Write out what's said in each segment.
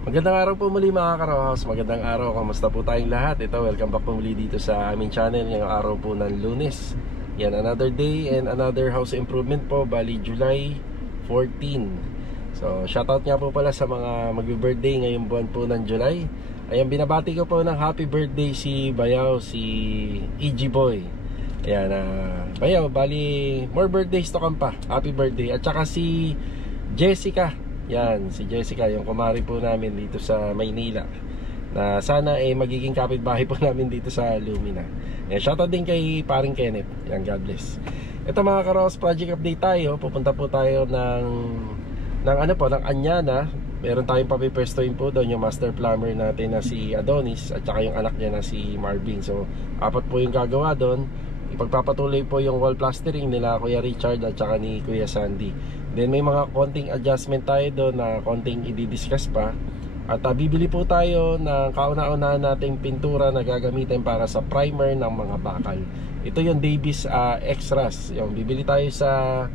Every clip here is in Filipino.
Magandang araw po muli mga ka-Rojas. Magandang araw, kamusta po tayong lahat? Ito, welcome back po muli dito sa aming channel ngayong araw po ng Lunes. Yan, another day and another house improvement po. Bali, July 14. So, shoutout nga po pala sa mga magbe-birthday ngayong buwan po ng July. Ayan, binabati ko po ng happy birthday si Bayaw, si EG Boy. Ayan, Bayaw, bali, more birthdays to come pa. Happy birthday. At saka si Jessica. Yan, si Jessica, yung kumari po namin dito sa Maynila, na sana magiging kapitbahay po namin dito sa Lumina. Shoutout din kay paring Kenneth. Yan, God bless. Ito mga ka-Rojas, project update tayo. Pupunta po tayo ng Anyana. Meron tayong papipestoin po doon yung master plumber natin na si Adonis at saka yung anak niya na si Marvin. So, apat po yung gagawa doon. Ipagpapatuloy po yung wall plastering nila Kuya Richard at saka ni Kuya Sandy. Then may mga konting adjustment tayo doon na konting i-discuss pa. At bibili po tayo ng kauna-unahan nating pintura na gagamitin para sa primer ng mga bakal. Ito yung Davis Extras. Yung bibili tayo sa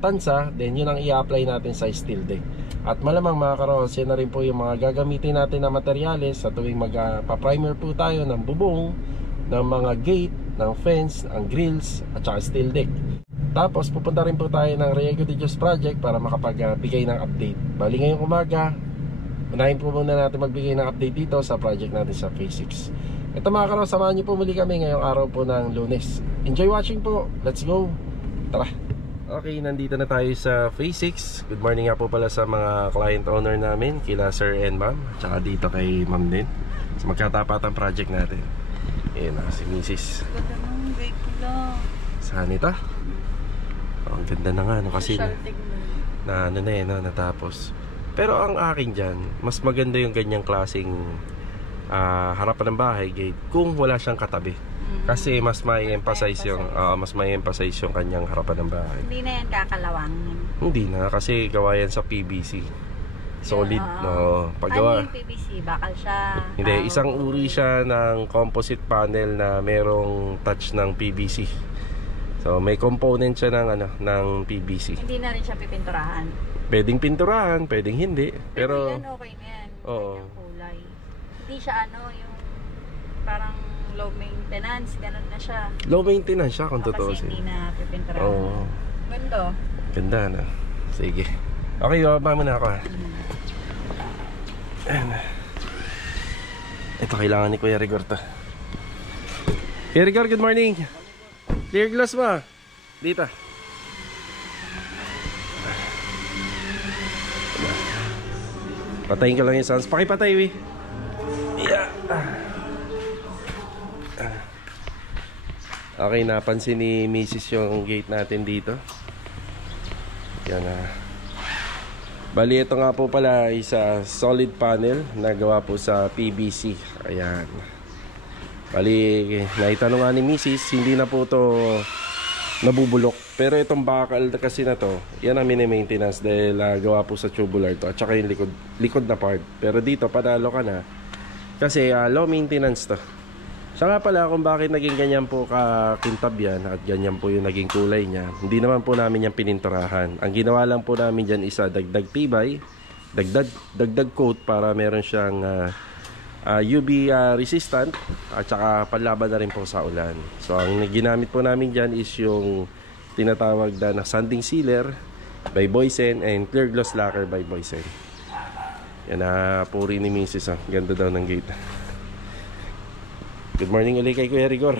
Tansa, then yun ang i-apply natin sa steel deck. At malamang mga ka-Rojas, yan na rin po yung mga gagamitin natin na materyales sa tuwing magpa-primer po tayo ng bubong, ng mga gate, ng fence, ng grills, at saka steel deck. Tapos pupunta rin po tayo ng Riego de Dios project para makapagbigay ng update. Bali ngayong umaga, unahin po muna natin magbigay ng update dito sa project natin sa Phase 6. Ito mga ka-Rojas, samahan niyo po muli kami ngayong araw po ng Lunes. Enjoy watching po, let's go. Tara. Okay, nandito na tayo sa Phase 6. Good morning nga po pala sa mga client owner namin, kila Sir and Ma'am, at saka dito kay Ma'am din, sa magkatapatang project natin. Ayan na, si Mrs. Ganda ng gate nila. Saan ito? Oh, ang ganda na nga, no? Kasi natapos. Pero ang akin dyan, mas maganda yung ganyang klaseng harapan ng bahay gate kung wala siyang katabi. Kasi mas may emphasize yung kanyang harapan ng bahay. Hindi na yan kakalawangin. Hindi na, kasi gawa yan sa PVC. Solid, no. Paggawa. Ano yung PVC? Bakal siya? Hindi, isang uri siya ng composite panel na merong touch ng PVC. So, may component siya ng PVC. Hindi na rin siya pipinturahan. Pwedeng pinturahan, pwedeng hindi. Pero yan, okay na yan. Oo. Yung kulay. Hindi siya yung parang low maintenance, ganun na siya. Low maintenance siya kung totoo siya. Kasi hindi na pipinturahan. Oo. Ganda. Ganda na. Sige. Okay, baba muna ako ha. Ito kailangan ni Kuya Rigor to. Kuya Rigor, good morning. Clear glass mo. Dito. Patayin ko lang yung sounds. Pakipatay, we. Yeah. Okay, napansin ni Mrs. yung gate natin dito. Yan na. Bali, ito nga po pala isa solid panel na gawa po sa PVC. Ayan. Bali, naitanong nga ni Mrs. hindi na po to nabubulok. Pero itong bakal kasi na to, yan ang mini-maintenance dahil gawa po sa tubular to. At saka yung likod na part. Pero dito, padalo ka na. Kasi low maintenance to. Siya nga pala kung bakit naging ganyan po kakintab yan at ganyan po yung naging kulay niya. Hindi naman po namin yan pininturahan. Ang ginawa lang po namin dyan isa dagdag tibay, dagdag coat para meron siyang UV resistant at saka panlaban na rin po sa ulan. So ang ginamit po namin dyan is yung tinatawag na sanding sealer by Boysen and clear gloss lacquer by Boysen. Yan na puri ni Mrs. Ganda daw ng gate. Good morning ulit kay Kuya Rigor.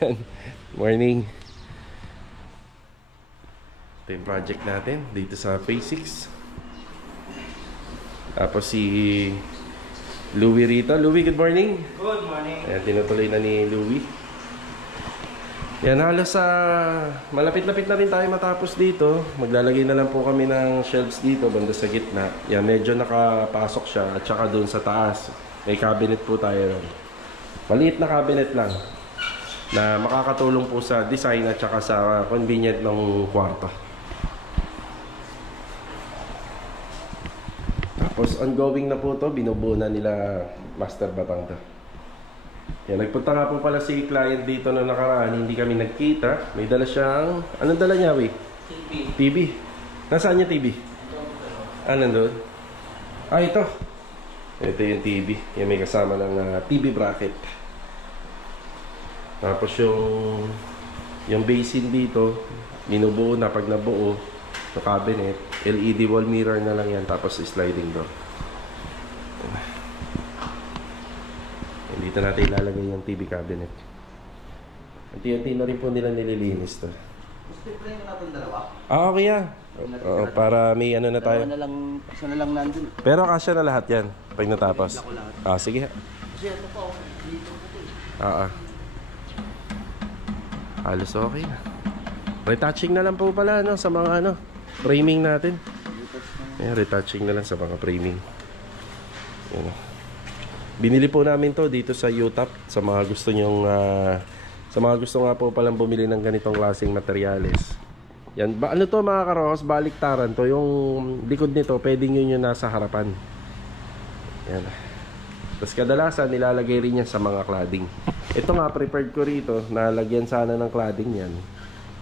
Yan. Morning. Ito yung project natin dito sa Phase 6. Tapos si Louie rito. Louie, good morning. Good morning. Ayan, tinutuloy na ni Louie. Yan, halos malapit-lapit na rin tayo matapos dito. Maglalagay na lang po kami ng shelves dito banda sa gitna. Yan, medyo nakapasok siya at saka doon sa taas. May cabinet po tayo ron. Maliit na cabinet lang na makakatulong po sa design at saka sa convenient ng kwarto. Tapos ongoing na po to, binubuo na nila Master Batang to. Yan, nagpunta nga po pala si client dito na nakaraan, hindi kami nagkita. May dala siyang, anong dala niya, we? TV. TV. Nasaan niya TV? Ah, nandun? Ito. Ito yung TV. Yan may kasama ng TV bracket. Tapos yung basin dito, binubuo na. Pag nabuo, yung cabinet, LED wall mirror na lang yan. Tapos sliding door. Dito natin ilalagay yung TV cabinet. Unti-unti na rin po nila nililinis to. Gusto ko yung natin dalawa? Okay yan. Oo, para may ano na tayo. Isa na lang nandun. Pero kasya na lahat yan pag natapos. Sige. Kasi ito pa, dito po. Halos okay na. Retouching na lang po pala no, sa mga framing natin. Ayan, retouching na lang sa mga framing. Ayan. Binili po namin to dito sa UTAP sa mga gusto nyong sa mga gusto nga po palang bumili ng ganitong klaseng materyales. Yan, ano to mga karohos, baliktaran to. Yung likod nito, pwedeng yun yung nasa harapan. Yan. Tapos kadalasan nilalagay rin yan sa mga cladding. Ito nga, prepared ko rito, nalagyan sana ng cladding yan.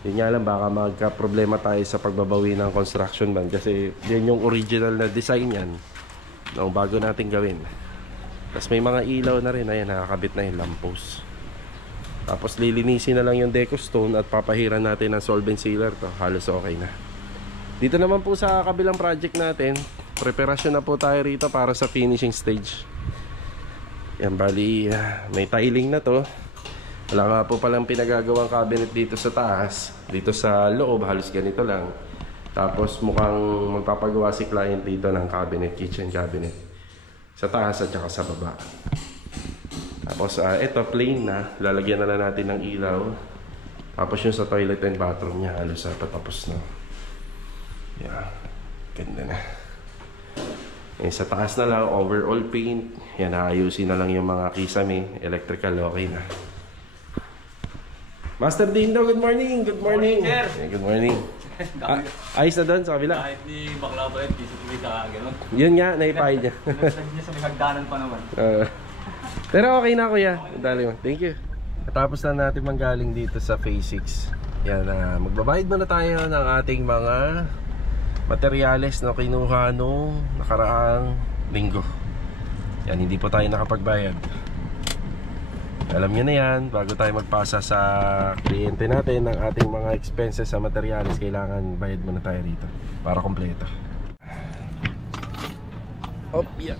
Yun nga lang, baka magka-problema tayo sa pagbabawi ng construction band kasi yan yung original na design yan na bago natin gawin. Tapos may mga ilaw na rin. Ayan, nakakabit na yung lamppost. Tapos lilinisin na lang yung deco stone at papahiran natin ng solvent sealer to. Halos okay na. Dito naman po sa kabilang project natin, preparasyon na po tayo rito para sa finishing stage. Yan, bali may tiling na to. Wala nga po palang pinagagawang cabinet dito sa taas. Dito sa loob, halos ganito lang. Tapos mukhang magpapagawa si client dito ng cabinet, kitchen cabinet. Sa taas at saka sa baba. Tapos ito plain na. Lalagyan na lang natin ng ilaw. Tapos yung sa toilet and bathroom niya halos patapos na. Yeah. Ganda na. Sa taas na lang overall paint. Yan, ayusin na lang yung mga kisame. Electrical okay na. Master Dindo, good morning. Good morning. Good morning. Ayos na doon sa kabila? Kahit ni Bakla ba yun, di sa tuloy sa gano'n. Yun nga, naipay niya. Nagtag niya sa may hagdanan pa naman. Pero okay na kuya. Dali mo. Thank you. Tapos na natin manggaling dito sa Phase 6. Yan, magbabayad muna tayo ng ating mga materyales na kinuha nung nakaraang linggo. Yan, hindi po tayo nakapagbayad. Alam nyo na yan, bago tayo magpasa sa kliyente natin ng ating mga expenses sa materials, kailangan bayad muna tayo rito para kompleto. Yeah.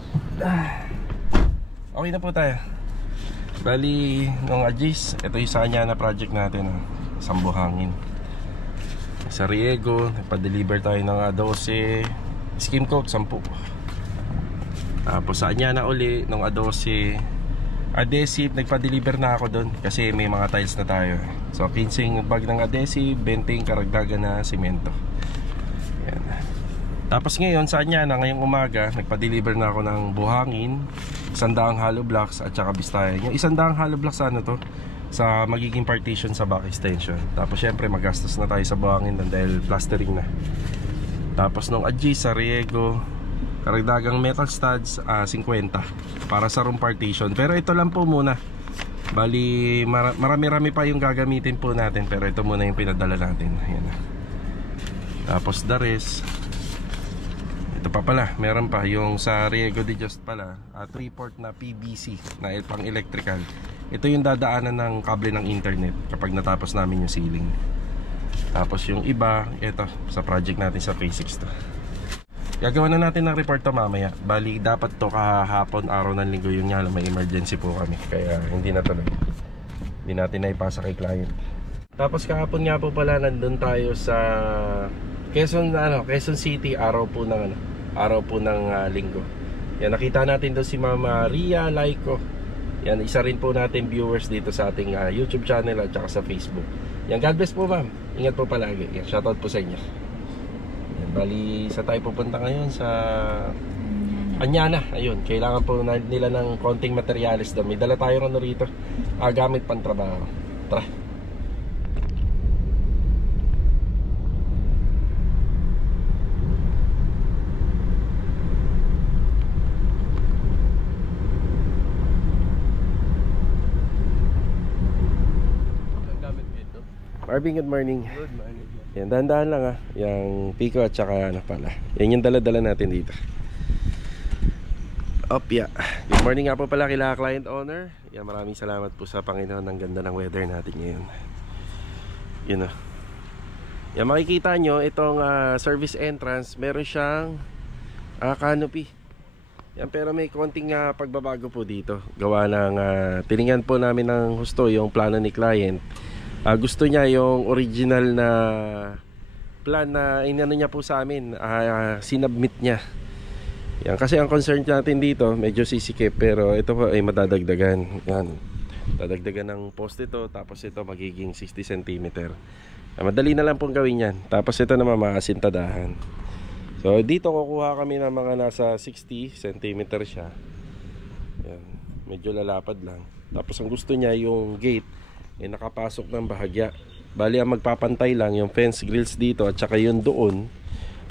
Okay na po tayo. Bali, nung Agis, ito yung Sanya na project natin, isang buhangin. Sa Riego, nagpa-deliver tayo ng 12 skim coat, 10. Tapos sa Anyana uli, nung 12 adhesive, nagpa-deliver na ako doon kasi may mga tiles na tayo. So 15 bag ng adhesive, 20 karagdagan na simento. Yan. Tapos ngayon sa Anyana, ngayong umaga, nagpa-deliver na ako ng buhangin, 100 hollow blocks at saka bistayan. Yung 100 hollow blocks to sa magiging partition sa back extension. Tapos syempre magastos na tayo sa buhangin doon dahil plastering na. Tapos nung Agis sa Riego, karagdagang metal studs 50 para sa room partition. Pero ito lang po muna. Bali marami-rami pa yung gagamitin po natin, pero ito muna yung pinadala natin. Ayan. Tapos the rest, ito pa pala, meron pa yung sa Riego de Just pala, 3-port na PVC na pang electrical. Ito yung dadaanan ng kable ng internet kapag natapos namin yung ceiling. Tapos yung iba, ito sa project natin sa Phase 6 to. Gagawa na natin ng report to mamaya. Bali dapat to kahapon, araw ng linggo. Yung nga lang, may emergency po kami, kaya hindi na tuloy. Hindi natin na ipasa kay client. Tapos kahapon nga po pala, nandun tayo sa Quezon City, araw po ng linggo. Yan, nakita natin doon si Mama Ria Laiko. Yan, isa rin po natin viewers dito sa ating YouTube channel at saka sa Facebook. Yan, God bless po ma'am. Ingat po palagi. Yan, shoutout po sa inyo. Bali, sa tayo pupunta ngayon sa Anyana. Ayun, kailangan po nila ng konting materials doon. May dala tayo rito, gamit pang trabaho. Tara. Marvin, good morning. Good morning. Yan, dahan-dahan lang yung Pico at saka pala. Yan yung dala-dala natin dito. Opya. Good morning nga po pala kila client owner. Yan, maraming salamat po sa Panginoon. Ang ganda ng weather natin ngayon. Yun o. Yan, makikita nyo itong service entrance. Meron siyang canopy. Yan, pero may konting pagbabago po dito. Gawa ng tiningnan po namin ng husto yung plano ni client. Gusto niya yung original na plan na inano niya po sa amin. Sinubmit niya. Yan, kasi ang concern natin dito medyo sisikip, pero ito po ay madadagdagan. Yan, dadagdagan ng post ito, tapos ito magiging 60 cm. Madali na lang pong gawin yan. Tapos ito naman makasintadahan. So dito kukuha kami ng mga nasa 60 cm siya. Yan, medyo lalapad lang. Tapos ang gusto niya yung gate ay nakapasok ng bahagya. Bali ang magpapantay lang yung fence grills dito at saka yun doon,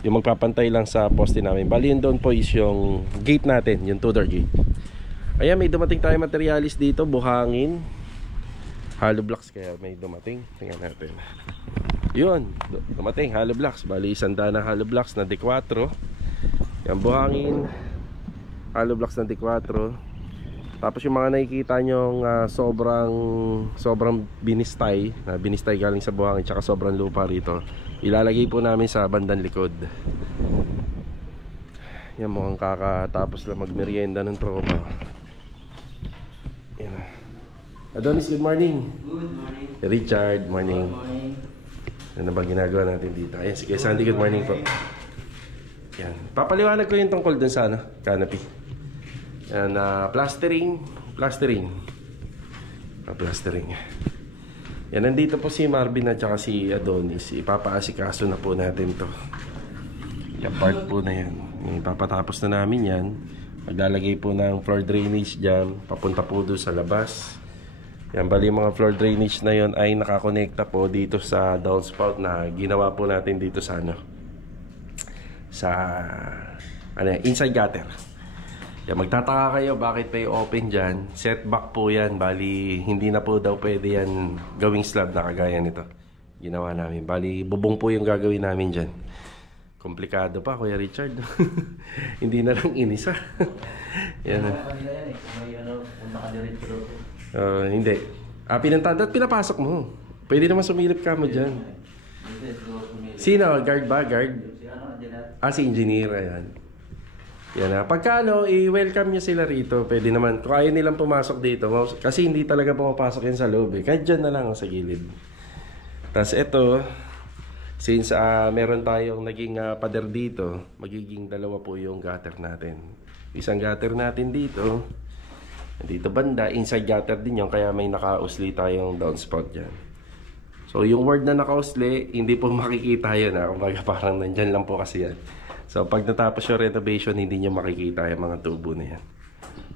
yung magpapantay lang sa poste namin. Bali yun doon po is yung gate natin, yung Tudor gate. Ayan, may dumating tayo materialis dito, buhangin, hollow blocks, kaya may dumating. Tingnan natin. Yun, dumating hollow blocks. Bali isanda na hollow blocks na D4. Yan, buhangin, hollow blocks na D4. Tapos yung mga nakikita nyong sobrang binistay, na binistay galing sa buhangin, tsaka sobrang lupa rito, ilalagay po namin sa bandang likod. Yan, mukhang kakatapos lang magmerienda ng tropa. Yan. Adonis, good morning. Good morning. Richard, morning. Ano ba ginagawa natin dito? Ayan, sige Sandy, good morning po. Yan, papaliwanag ko yung tungkol dun sa canopy. Yan, plastering. Yan, nandito po si Marvin at saka si Adonis. Ipapaasikaso na po natin to. Yung part po na yan, ipapatapos na namin yan. Maglalagay po ng floor drainage dyan, papunta po doon sa labas. Yan, bali mga floor drainage na yon ay nakakonekta po dito sa downspout na ginawa po natin dito sa inside gutter. Yan, magtataka kayo bakit pa open dyan. Setback po yan. Bali hindi na po daw pwede yan gawing slab na kagaya nito. Ginawa namin. Bali bubong po yung gagawin namin dyan. Komplikado pa, Kuya Richard. Hindi na lang inisa. Yan. Hindi. Pinantado at pinapasok mo. Pwede naman sumilip ka mo dyan. Sino? Guard ba? Guard? Si engineer. Ayan. Yan na. Pagka i-welcome nyo sila rito, pwede naman. Kung ayaw nilang pumasok dito, kasi hindi talaga pumapasok yan sa loob. Kahit dyan na lang sa gilid. Tapos ito, since meron tayong naging pader dito, magiging dalawa po yung gutter natin. Isang gutter natin dito banda, inside gutter din yun, kaya may naka-usli tayong downspout dyan. So yung word na naka-usli, hindi po makikita yun. Kumbaga parang nandyan lang po kasi yan. So pag natapos yung renovation, hindi nyo makikita yung mga tubo na yan.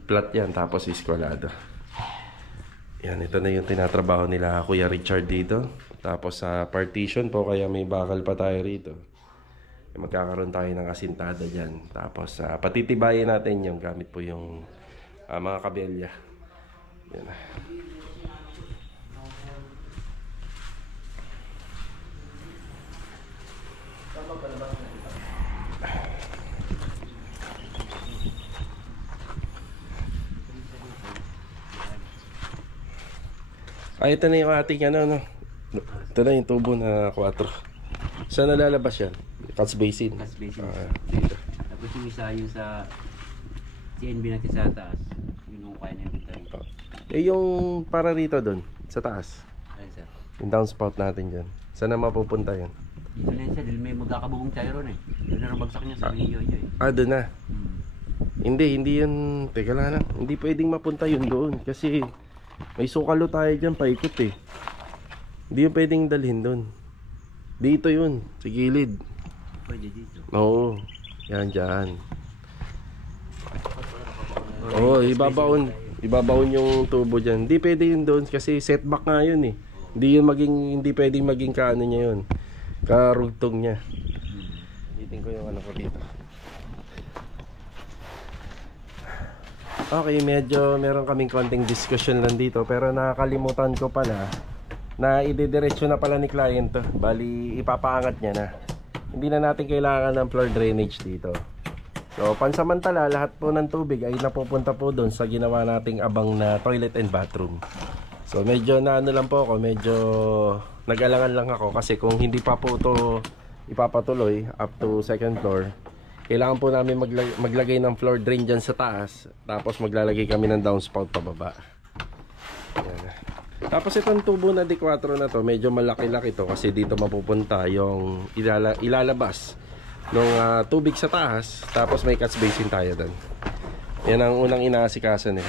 Flat yan, tapos iskwalado. Yan, ito na yung tinatrabaho nila Kuya Richard dito. Tapos sa partition po, kaya may bakal pa tayo rito. Magkakaroon tayo ng asintada dyan. Tapos patitibayin natin yung gamit po yung mga kabelya. Yan. Ito na yung ating ito na yung tubo na 4. Saan nalalabas yan? Catch basin. Catch basin. Dito. Tapos yung isa yung sa CNB natin sa taas. Yung kaya na dito. Yung para rito doon, sa taas. Ayun sir. Yung downspout natin dyan. Saan na mapupunta yan? Dito na yun sir, dahil may magkakabugong tayo ron eh. Doon na rin bagsak niya sa Yoyo eh. Doon na. Hindi yun. Teka lang. Hindi pwedeng mapunta yun doon. Kasi may sukalo tayo dyan, paikot eh. Hindi yun pwedeng dalhin doon. Dito yun, sa gilid. Pwede dito. Oo. Yan dyan. Oo, ibabaon yung tubo dyan. Hindi pwede yun doon kasi setback nga yun eh. Hindi pwedeng maging kaano niya yun. Karugtong niya. Hitin ko yung ko dito. Okay, medyo meron kaming konting discussion lang dito, pero nakakalimutan ko pala na idediretso na pala ni client to. Bali ipapaangat niya na. Hindi na natin kailangan ng floor drainage dito. So pansamantala, lahat po ng tubig ay napupunta po doon sa ginawa nating abang na toilet and bathroom. So medyo na ano lang po ako, medyo nag-alangan lang ako kasi kung hindi pa po ito ipapatuloy up to second floor, kailangan po namin maglagay ng floor drain dyan sa taas, tapos maglalagay kami ng downspout pababa. Yan. Tapos itong tubo na D4 na to, medyo malaki-laki to kasi dito mapupunta yung ilalabas ng tubig sa taas, tapos may catch basin tayo doon. Yan ang unang inaasikaso nila.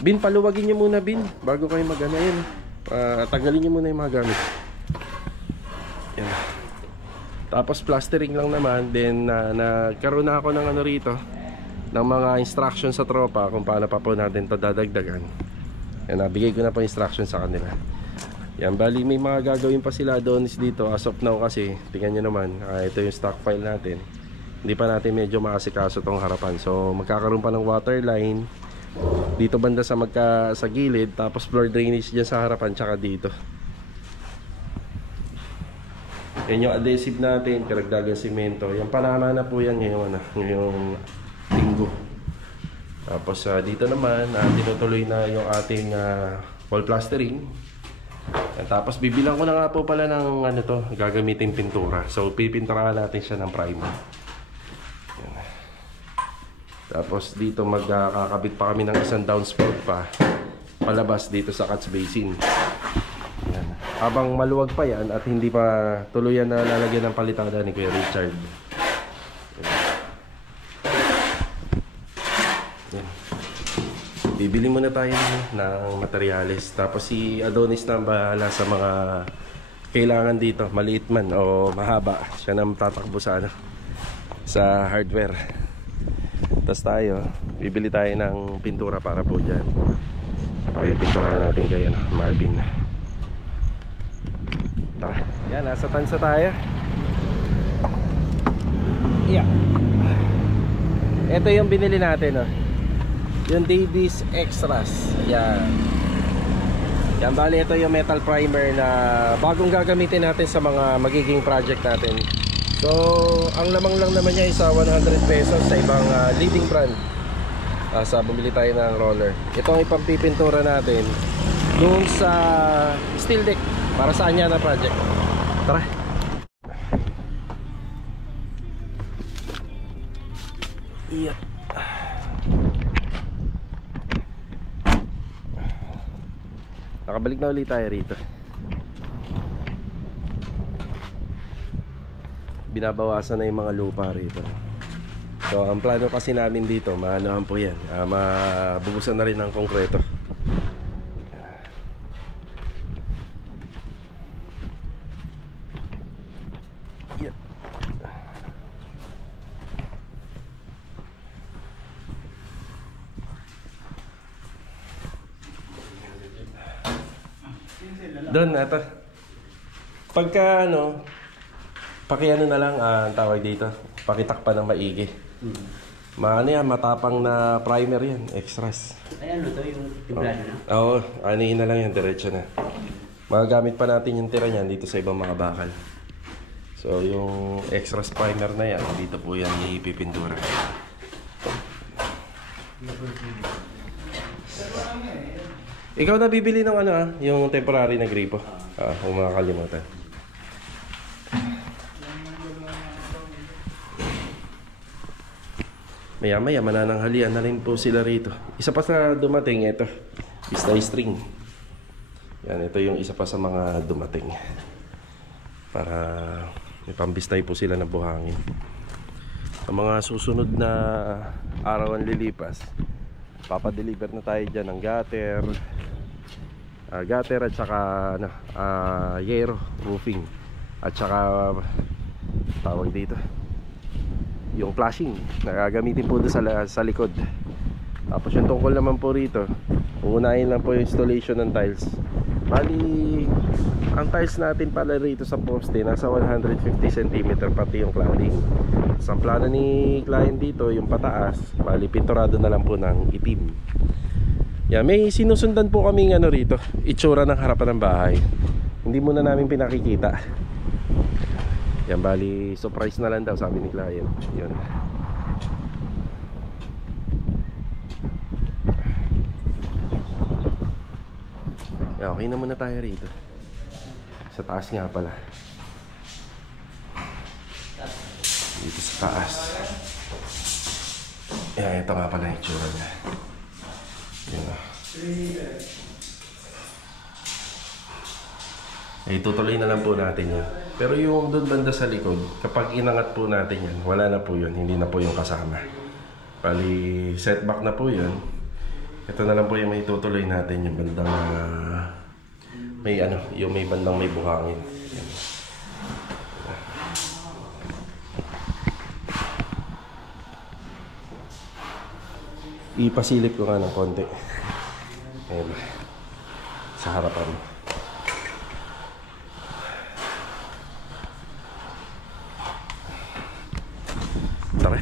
Bin, paluwagin nyo muna, Bin, bago kayo mag-ano yun. Tanggalin nyo muna yung mga gamit. Yan. Tapos plastering lang naman. Then nagkaroon na ako ng ano rito, ng mga instructions sa tropa kung paano pa po natin to dadagdagan. Yan, nabigay ko na po instructions sa kanila. Yan, bali may mga gagawin pa sila doon dito as of now kasi tingnan nyo naman, ito yung stock file natin. Hindi pa natin medyo maasikaso tong harapan. So magkakaroon pa ng water line dito banda sa sa gilid, tapos floor drainage dyan sa harapan tsaka dito. Yan yung adhesive natin, karagdagan simento. Yan panama na po yan ngayong linggo. Tapos dito naman tinutuloy na yung ating wall plastering. At tapos bibilang ko na nga po pala ng ano to, gagamitin pintura. So pipinturahan natin siya ng primer. Yan. Tapos dito magkakabit pa kami ng isang downspout pa palabas dito sa catch basin. Yan. Habang maluwag pa yan at hindi pa tuluyan na lalagyan ng palitada ni Kuya Richard. Bibili muna tayo ng materyales. Tapos si Adonis na bahala sa mga kailangan dito, maliit man o mahaba. Siya na tatakbo sa sa hardware. Tapos tayo, bibili tayo ng pintura para po dyan. Okay, pintura natin kayo, Marvin. Tara. Yan, nasa tansa tayo. Yeah. Ito yung binili natin, yung Davies Extras. Yan. Yan, bali ito yung metal primer na bagong gagamitin natin sa mga magiging project natin. So, ang lamang lang naman niya isa 100 pesos sa ibang leading brand. Sa bumili tayo ng roller. Ito ang ipapipintura natin doon sa steel deck para sa anya na project. Tara. Yeah. Nakabalik na ulit tayo rito. Binabawasan na yung mga lupa rito. So ang plano kasi namin dito, maanohan po yan, mabubusan na rin ng konkreto. Yeah. Doon, ito. Pagka pakiano na lang ang tawag dito, pakitakpan ng maigi. Maano yan, matapang na primer yan, extras. Ay ano to, yung timplado na? Oo, anihin na lang yan, diretso na. Magagamit pa natin yung tira niyan dito sa ibang mga bakal. So yung extras primer na yan, dito po yan ipipintura. Ikaw na bibili ng yung temporary na gripo. Kung makakalimutan. Maya-maya manananghalian na rin po sila rito. Isa pa sa dumating, ito Bistay string. Yan, ito yung isa pa sa mga dumating. Para may pambistay po sila ng buhangin. Ang mga susunod na araw ang lilipas, papadeliver na tayo dyan ng gutter at saka yero roofing at saka tawag dito yung flashing na gagamitin po doon sa likod. Tapos yung tungkol naman po rito, uunahin lang po yung installation ng tiles. Bali ang tiles natin pala rito sa poste nasa 150 cm pati yung cladding. Sa plano ni client dito yung pataas, bali pinturado na lang po ng itim. Yeah, may sinusundan po kaming rito, itsura ng harapan ng bahay. Hindi muna namin pinakikita. Yan, bali surprise na lang daw sabi ni client. Yun. Yeah, okay na muna tayo rito. Sa taas nga pala. Dito sa taas. Yeah, ito nga pala yung tsura niya. Yun o. Tutuloy na lang po natin yan. Pero yung doon banda sa likod, kapag inangat po natin yan, wala na po yun. Hindi na po yung kasama. Bali, setback na po yun. Ito na lang po yung may tutuloy natin. Yung bandang yung may bandang may buhangin. Yan. Ipasilip ko nga ng konti. Ayan. Sa harapan. Tara.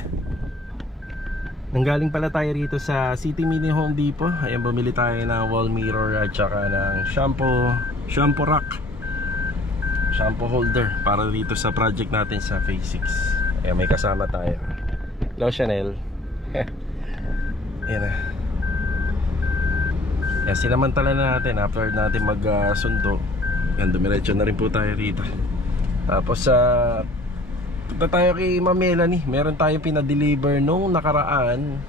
Nanggaling pala tayo rito sa City Mini Home Depot. Ayan, bumili tayo ng wall mirror at saka ng shampoo rack, shampoo holder para dito sa project natin sa Phase 6. Ayan, may kasama tayo. Hello, Chanel. Ayan na. Ayan, sinamantala na natin after natin magsundo. Ayan, dumiretso na rin po tayo rito. Tapos punta tayo kay Ma'am Melanie. Meron tayong pinadeliver nung nakaraan,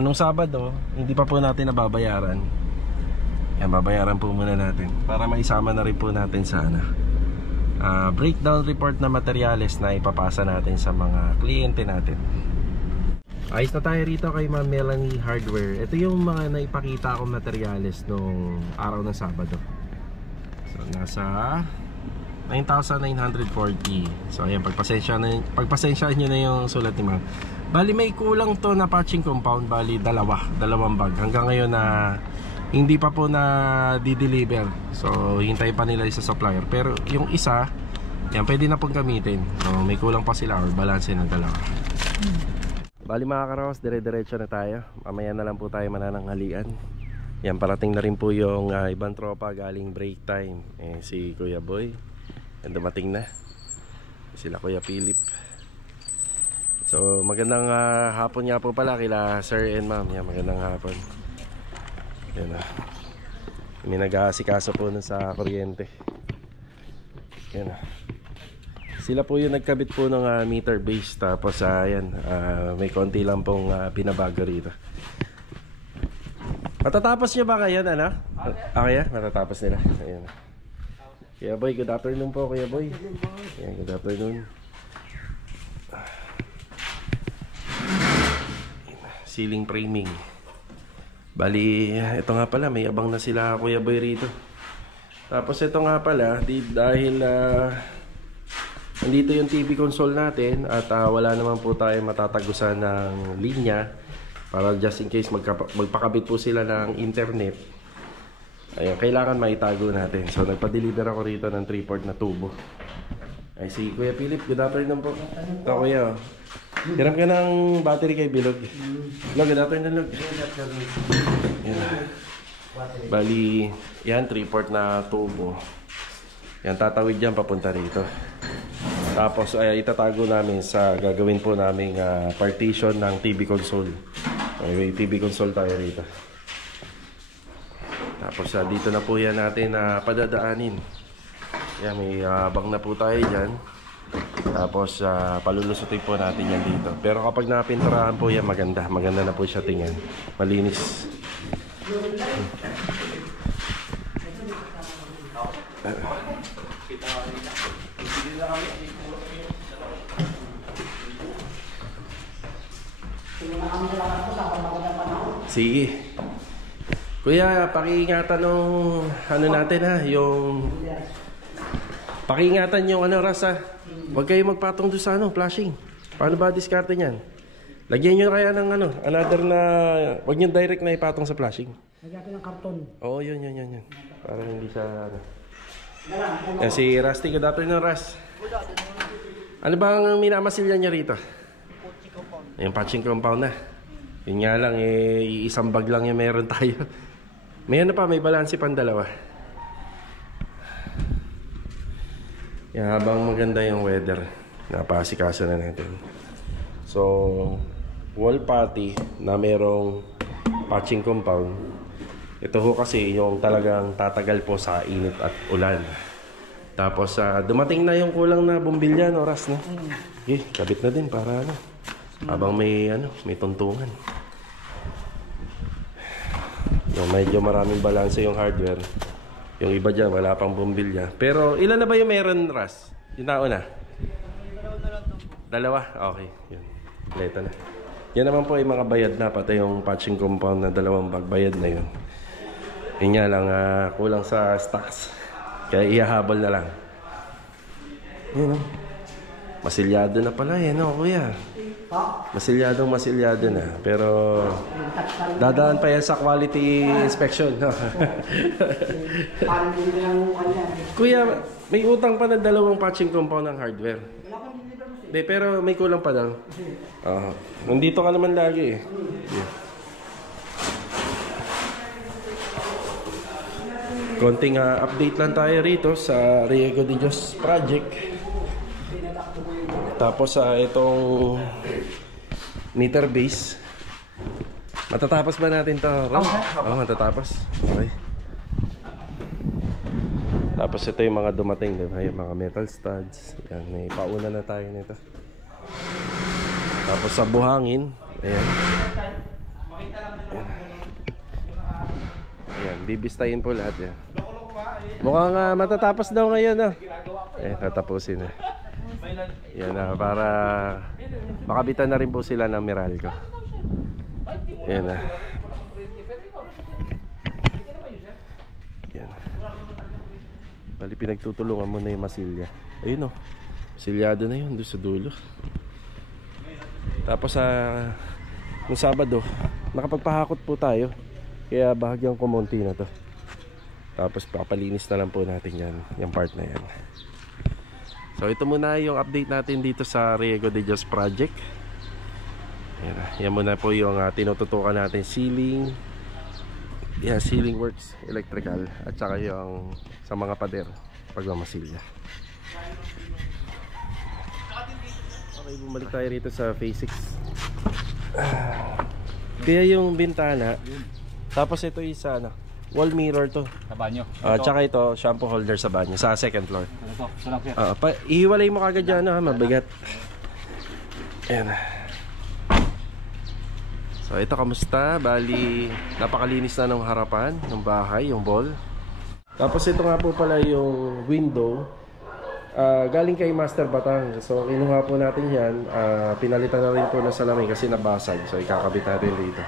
nung Sabado. Hindi pa po natin nababayaran. Yan, babayaran po muna natin para maisama na rin po natin sa breakdown report na materyales na ipapasa natin sa mga kliyente natin. Ayos na tayo rito kay Ma'am Melanie Hardware. Ito yung mga naipakita akong materyales nung araw ng Sabado. So nasa 9,940. So ayan, pagpasensyahan nyo na yung sulat ni Ma'am. Bali may kulang to na patching compound. Bali dalawang bag. Hanggang ngayon na hindi pa po na di-deliver. So hintay pa nila sa supplier. Pero yung isa, yan pwede na pong gamitin. So may kulang pa sila or balance ng dalawa. Bali mga karaos, dire-diretso na tayo. Mamaya na lang po tayo manananghalian. Yan, parating na rin po yung ibang tropa galing break time. Si Kuya Boy. Yan, dumating na sila Kuya Philip. So magandang hapon nga po pala kila Sir and Ma'am. Yan, magandang hapon. Yan na. May nag-aasikaso po nun sa kuryente. Yan na. Sila po yung nagkabit po ng meter base. Tapos yan, may konti lang pong pinabago rito. Matatapos nyo ba kayo, ano? Okay, matatapos nila. Ayan. Kuya Boy, good afternoon po, Kuya Boy. Ayan, good afternoon. Ceiling framing. Bali, ito nga pala, may abang na sila Kuya Boy rito. Tapos ito nga pala, dahil nandito yung TV console natin at wala naman po tayo matatagusan ng linya para just in case magpakabit po sila ng internet. Ayan, kailangan maitago natin. So nagpa-deliver ako rito ng 3-port na tubo. Ay, si Kuya Philip, good afternoon po. Ito Kuya, hiram ka ng battery kay Bilog. Log, good afternoon, Log. Yan. Bali, yan, 3-port na tubo. Yan, tatawid yan papunta rito. Tapos itatago namin sa gagawin po naming partition ng TV console. May TV console tayo rito. Tapos dito na po yan natin padadaanin. Yan, may bang na po tayo dyan. Tapos palulusutin po natin yan dito. Pero kapag napinturahan po yan, maganda na po siya tingnan. Malinis. Sige. Kuya, pakiingatan nung ano natin yung pakiingatan yung ras Huwag kayo magpatong doon sa flashing. Paano ba diskarte niyan? Lagyan nyo kaya ng another na, huwag nyo direct na ipatong sa flashing. Lagyan ng karton. Oo, yun. Para hindi siya si Rusty, good afternoon, Ras. Ano bang minamasilyan nyo rito? Yung patching compound na. Yun nga lang, isang bag lang yung meron tayo. May may balanse pang dalawa. Yan, habang maganda yung weather, napasikaso na natin. So, wall putty na merong patching compound. Ito ho kasi yung talagang tatagal po sa init at ulan. Tapos dumating na yung kulang na bumbilya, no, Ras, no? Okay, kabit na din para ano, habang may tuntungan. Yung medyo maraming balanse yung hardware. Yung iba dyan, wala pang bumbilya. Pero ilan na ba yung meron, Ras? Yung nauna? Dalawa? Okay, yun. Kompleto na. Yan naman po yung mga bayad na, pati yung patching compound na dalawang bagbayad na yun. Yun nga lang, kulang sa stocks. Kaya ihahabol na lang. Yun, no? Masilyado na pala yan, no, kuya? Masilyado na. Pero dadaan pa yan sa quality inspection, no? Kuya, may utang pa na dalawang patching compound ng hardware. Hindi, pero may kulang pa daw. Nandito ka naman lagi, eh. Yeah. Konting update lang tayo rito sa Riego de Dios project. Tapos itong meter base. Matatapos ba natin to? Oo, matatapos. Okay. Tapos ito yung mga dumating, diba? Yung mga metal studs. Yan, may pauna na tayo nito. Tapos sa buhangin, ayan. Ayan, bibistayin po lahat yan. Mukhang matatapos daw ngayon, no? Tatapusin na. Yan na, para makabitan na rin po sila ng Meralco. Yan na. Yan. Bali, pinagtutulungan mo na yung masilya. Ayun, no? Silyado na yun, doon sa dulo. Tapos nung Sabado, nakapagpahakot po tayo. Kaya bahagyang kumonti na to. Tapos papalinis na lang po natin yan, yung part na yan. So ito muna yung update natin dito sa Riego de Dios project. Yan muna po yung tinututukan natin, ceiling. Yeah, ceiling works, electrical. At saka yung sa mga pader, pagmamasilya. Okay, bumalik tayo rito sa phase 6. Kaya yung bintana. Tapos ito isa wall mirror to. Sa banyo. Tsaka ito shampoo holder sa banyo sa second floor. Ito, sarap sir. Ihiwalay mo kagad dyan, mabigat. Ayan. So ito, kamusta? Bali, napakalinis na ng harapan ng bahay, yung ball. Tapos ito nga po pala yung window. Galing kay Master Batang. So kinuha po natin yan. Pinalitan na rin po ng salamin kasi nabasag. So ikakabit natin dito.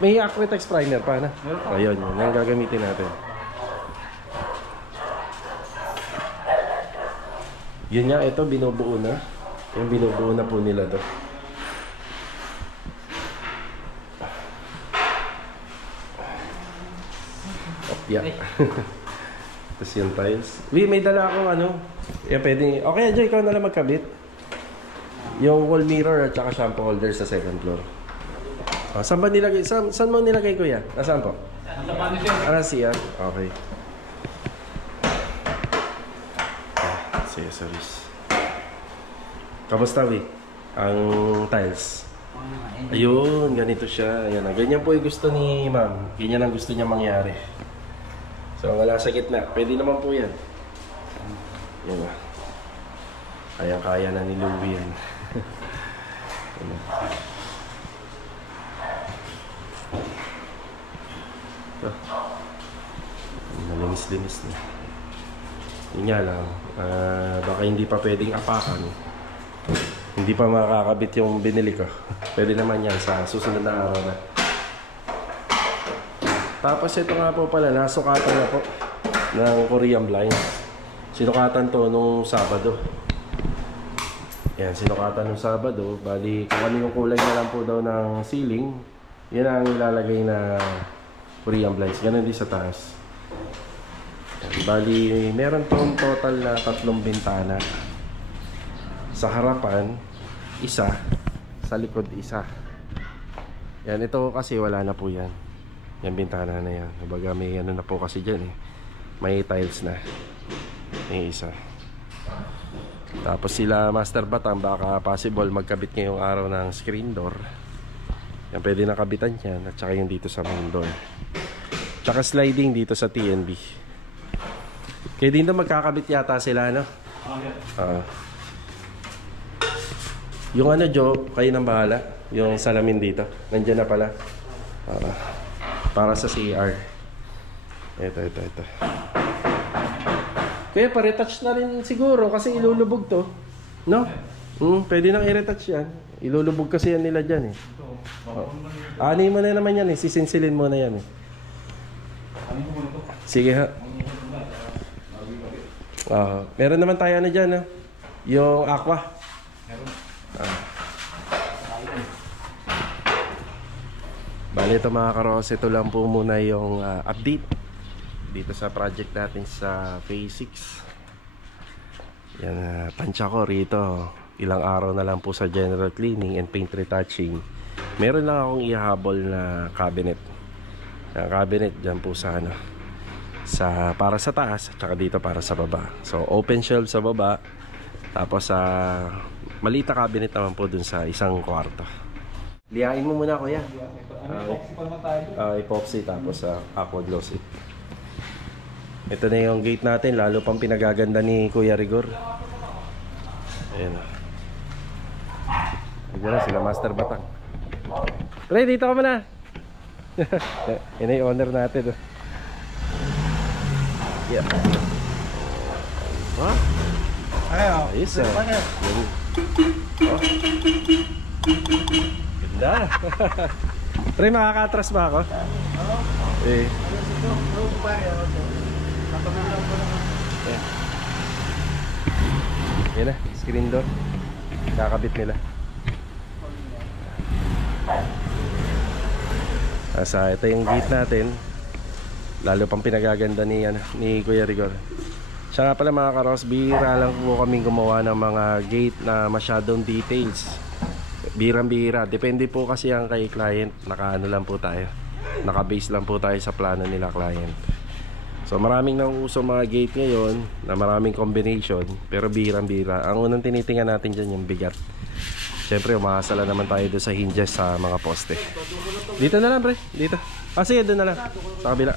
May Aquatex primer pa na. Ayun, yun ang gagamitin natin. Yun nga, ito binubuo na. Yung binubuo na po nila to. Yeah. Tapos yung tiles. May dala akong yan pwede. Okay, Joy, ikaw na lang magkabit. Yung wall mirror at saka shampoo holder sa second floor. Saan ba nilagay? Saan mo nilagay, kuya? Nasaan po? Nasa banyo sir. Siya? Okay. Accessories. Kamusta, Wi? Ang tiles. Ayun, ganito siya. Ayan, ganyan po yung gusto ni ma'am. Ganyan ang gusto niya mangyari. So, wala sa gitna. Pwede naman po yan. Yan na. Kaya-kaya na ni Louie yan. Ito. Malinis-linis na. Yun nga lang. Baka hindi pa pwedeng apakan. Hindi pa makakabit yung binili ko. Pwede naman yan sa susunod na araw na. Tapos ito nga po pala, nasukatan na po ng Korean blinds. Sinukatan to nung Sabado. Yan, sinukatan nung Sabado. Bali, kung ano yung kulay na lang po daw ng ceiling, yan ang ilalagay na Korean blinds. Ganun din sa taas. Yan, bali, meron tong total na 3 bintana. Sa harapan, isa. Sa likod, isa. Yan, ito kasi wala na po yan. Yan, bintana na yan. Baga may na po kasi dyan eh. May tiles na. May isa. Tapos sila Master Batang, baka possible magkabit ngayong araw ng screen door. Yan, pwede nakabitan yan. At saka yung dito sa main door. Tsaka sliding dito sa TNB. Kaya dito magkakabit yata sila, no? Yung ano, Joe, kayo nang bahala. Yung salamin dito. Nandiyan na pala. Para sa CR. Ito. Kaya pa-retouch na rin siguro kasi ilulubog to. No? Pwede nang i-retouch yan. Ilulubog kasi yan nila dyan eh. Ani mo na naman yan eh. Sisinsilin mo na yan eh. Sige ha. Meron naman tayo ano dyan, yung aqua. Bali ito mga karos, ito lang po muna yung update dito sa project natin sa Phase 6. Yan, tansya ko rito. Ilang araw na lang po sa general cleaning and paint retouching. Meron lang akong ihahabol na cabinet. Yung cabinet dyan po sa para sa taas at saka dito para sa baba. So open shelf sa baba. Tapos maliit na cabinet naman po dun sa isang kwarto. Liyain mo muna kuya. Epoxy tapos aqua glossy. Ito na yung gate natin, lalo pang pinagaganda ni Kuya Rigor. Ayan. Ito na sila Master Batang. Pre, dito ka muna. Yan ay owner natin. Yeah. Huh? Ayos ah. Ganda. Pre, makaka-atras ba ako? Eh. Yan na, screen door. Kakabit nila. Ito yung gate natin. Lalo pang pinagaganda ni Kuya Rigor. Siya nga pala mga karos, bihira lang po kaming gumawa ng mga gate na masyadong details. Bihirang-bihira. Depende po kasi ang kay client. Naka-ano lang po tayo. Naka-base lang po tayo sa plano nila client. So maraming nauuso mga gate ngayon na maraming combination, pero bihirang-bihira. Ang unang tinitingnan natin dyan yung bigat. Siyempre umakasala naman tayo doon sa hinges sa mga poste. Dito na lang pre, dito. Sige doon na lang, sa kabila.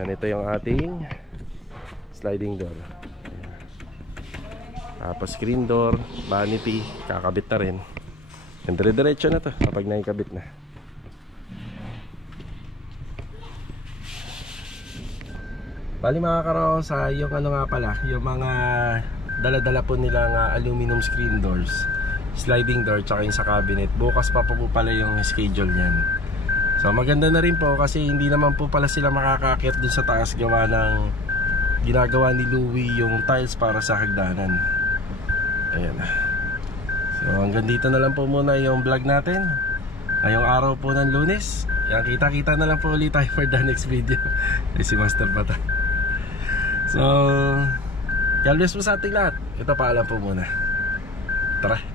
Yan, ito yung ating sliding door. Tapos screen door, vanity, kakabit na rin. And dire-diretso na to kapag naikabit na. Bali mga karos, yung ano nga pala, yung mga dala-dala po nilang aluminum screen doors, sliding door, tsaka yung sa cabinet. Bukas pa po pala yung schedule niyan. So maganda na rin po kasi hindi naman po pala sila makakakit dun sa taas gawa ng ginagawa ni Louie yung tiles para sa hagdanan. Ayan. So hanggang dito na lang po muna yung vlog natin ngayong araw po ng Lunes. Yan, kita-kita na lang po ulit tayo for the next video. Si Master Bata. So God bless po sa ating lahat. Ito paalam po muna. Tara.